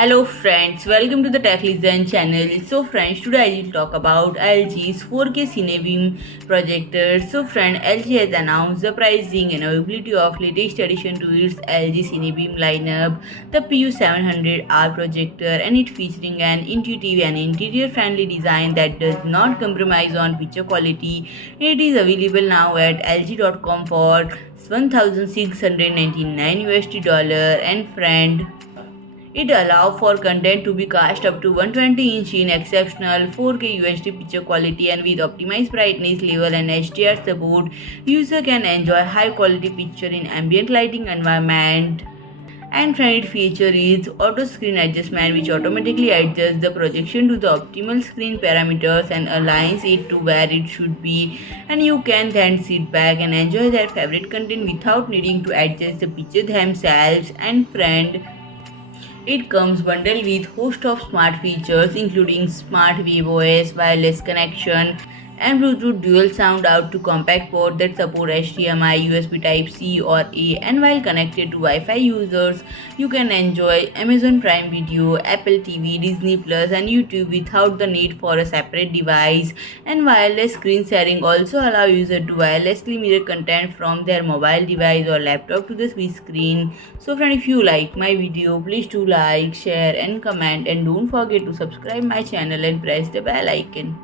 Hello friends, welcome to the Tech Listen channel. So friends, today I will talk about LG's 4K CineBeam projector. So friend, LG has announced the pricing and availability of latest addition to its LG CineBeam lineup, the PU700R projector, and it featuring an intuitive and interior-friendly design that does not compromise on picture quality. It is available now at lg.com for 1,699 USD dollar. And friend, it allows for content to be cast up to 120 inch in exceptional 4K UHD picture quality, and with optimized brightness level and HDR support, user can enjoy high quality picture in ambient lighting environment. And friend, feature is auto screen adjustment, which automatically adjusts the projection to the optimal screen parameters and aligns it to where it should be, and you can then sit back and enjoy their favorite content without needing to adjust the picture themselves. And friend, it comes bundled with host of smart features including smart webOS, wireless connection, and Bluetooth dual sound out to compact port that support HDMI, USB Type-C or A. And while connected to Wi-Fi, users you can enjoy Amazon Prime Video, Apple TV, Disney Plus, and YouTube without the need for a separate device. And wireless screen sharing also allow users to wirelessly mirror content from their mobile device or laptop to the Swiss screen. So friend, if you like my video, please do like, share and comment, and don't forget to subscribe my channel and press the bell icon.